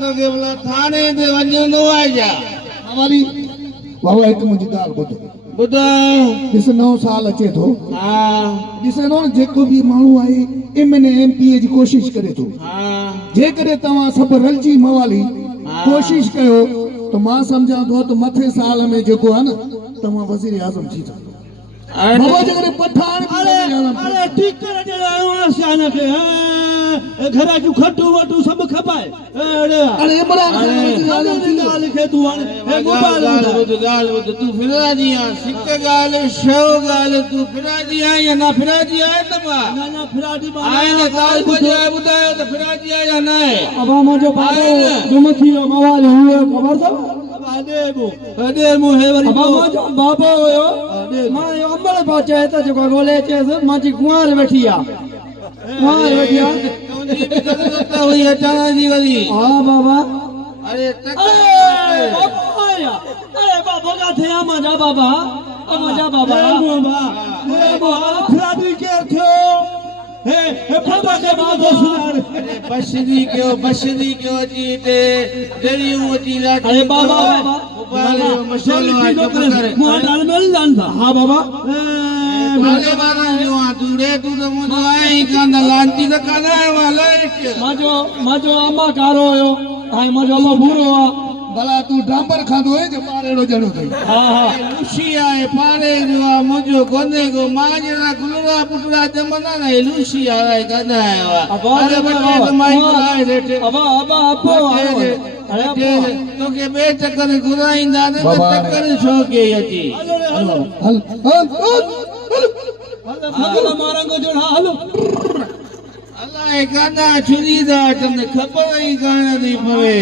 तो के बोला थाने ते वञो नो आजा मवाली बाबा एक मुंहिंजी ॻाल्हि ॿुधो ॿुधाए ॾिस 9 साल अचे थो हा ॾिसंदो न जेको बि माण्हू आहे MNA MPA जी कोशिश करे थो हा जेकॾहिं तव्हां सभु रलिजी मवाली कोशिश कयो त मां सम्झां थो त मथे साल में जेको आहे न तव्हां वज़ीर आज़म थी सघो बाबा जेकॾहिं पठान अरे ठीक करे ॾे आयो आसियान खे घर जूं खटू वटू सभु खपाए अरे इमरान खान वज़ीर आज़म थी ॻाल्हि खे तूं हाणे ॻाल्हि ॿुध तूं फिराजी आहे सिक ॻाल्हि शो ॻाल्हि तूं फिराजी आहे या न फिराजी आहे त न फिराडी आहे न ताल बजाए ॿुधायो त फिराजी आहे या न आहे अबा मुंहिंजो बाबो जुम थी वियो मवाल हुयो ख़बर अथव अॾे मूं हे वरी मुंहिंजो बाबो हुयो मां अमल पहुचे त जेको ॻोल्हे अचेसि मुंहिंजी गुआर वेठी आहे गुआर वेठी आहे हुई अचानक जी वरी हा बाबा अरे अरे बाबा किथे आहे मुंहिंजा बाबा मुंहिंजा बाबा फिराडी केरु थियो हे फटा के बाबो सुनार अरे बशदी कयो अची ते दरियूं अची लाठी अरे बाबा बाबा मसलो आहे चुप कर मुआ डाल मेल जान था हां बाबा बाले बारा जो आ तू रे तू तो मुझे आई कांदा लांती तो काना वाला माजो अम्मा कारो हुयो हाय माजो अम्मा बूरो आ भला तू डांबर खाधो है जो पारेड़ो जणो थई लूसी आहे पारे जो आ मुझो कोने को मां जरा गुलरा पुटरा जमना ना लूसी आहे काना अरे बच्चे तो माई लाए रेटे अबा अपो अरे तो के बे चक्कर घुराइंदा ने चक्कर छो के अची हल मारांगो जोड़ा हलो अल्लाह काना छुरी दा तने खबर ही काना दी पवे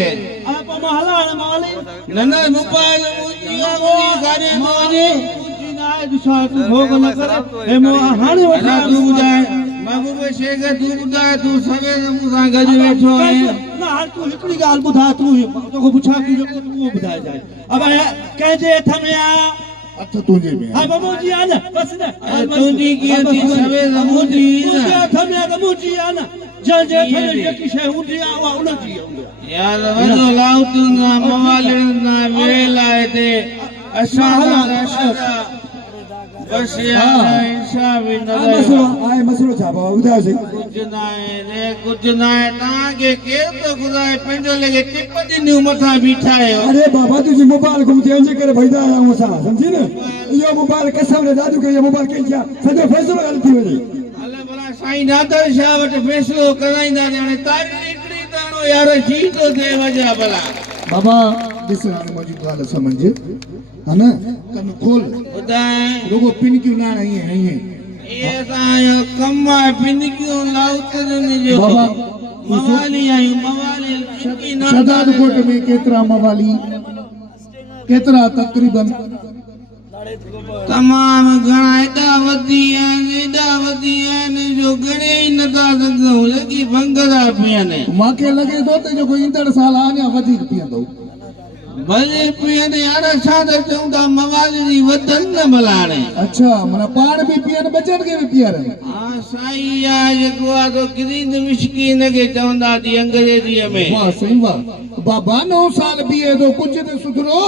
आप महला माली नना मोबाइल मुजिया गोरी गाने माने नाय दुसा भोग न करे हे मो हाने वठा तू बुधाए महबूब शेख तू बुधाए तू सवे मुसा गज बैठो है ना हाल तू हिकड़ी गाल बुधा तू तो पुछा की जो तू बुधाए जाए अब कह जे थमया अच्छा तुझे में हां बाबू जी आना बस ना तुझी की थी सवे मुजी मुझे थमया का मुजी आना जे थमे की शे हुंदी आ उन जी यार वनो लाउ तू ना मवाले ना वेलाए ते असा बस यार इंसाफ न मसलो छा बाबा बुधायो से कुछ ना है ता के तो खुदाए पंजो लगे टिप दिनु मथा बीठा है अरे बाबा तुझी मोबाइल घुम जे करे भईदा आया हूं सा समझी न यो मोबाइल कसम रे दादू के ये मोबाइल के क्या सजो फैसलो गलती वनी अल्लाह भला साईं नादर शाह वट फैसलो कराइंदा ने तारी इकड़ी तानो यार जी तो दे वजह भला बाबा दिस मुझी गाल समझ है ना कन खोल बुधाए लोगो पिन क्यों ना नहीं है ये सायो कम्मा पिन क्यों लाउतर ने जो बाबा मवाली आई मवाली की ना शदाद कोट में केतरा मवाली केतरा तकरीबन तमाम घणा एडा वधी आहिनि जो गणे ही नथा सघूं लॻी भंगरा पिया ने मांखे लगे तो ते जो कोई इंदड़ साल आने वधीक पियंदो भले पियनि यार असां त चऊं था मवाली जी वधनि न भलाणे अच्छा मना पाण भी पियन बचन के भी पियरन हा साईं आहे जेको आहे तो किरिंद मिस्कीन खे चवंदा थी अंग्रेजीअ में वाह सही वाह बाबा 9 साल पिए तो कुछ तो सुधरो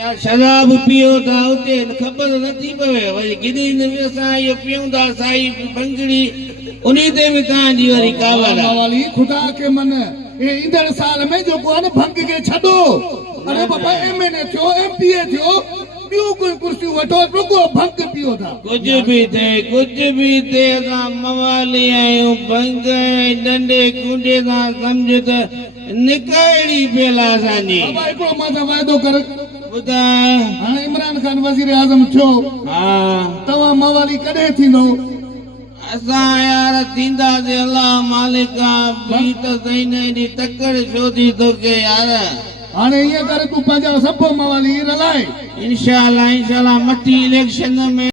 यार शराब पियो था उते ख़बर नथी पवे वरी किरिंद में असां इहो पियूं था साई भंगड़ी उन्ही ते भी तव्हांजी वरी कावड़ मवाली खुदा के मन ए इंदड़ साल में जो को न भंग के छडो अरे बाबा MNA थियो MPA थियो बियो कोई कुर्सी वठो रुगो भंग पियो था कुछ भी थे असां मवाली आहियूं भंग डंडे कुंडे सां सम्झ त निकड़ी पेला असांजी बाबा हिकिड़ो मां वाइदो कर ॿुधाए हाणे इमरान खान वज़ीर आज़म थियो हा तव्हां मवाली कॾहिं थींदो असां यार थींदासीं अल्लाह मालिका बी त सही न एॾी तकड़ छो थी तोखे यार हाणे ईअं करे तूं पंहिंजा सभु मवाली रलाए इंशाअल्लाह मटी इलेक्शन में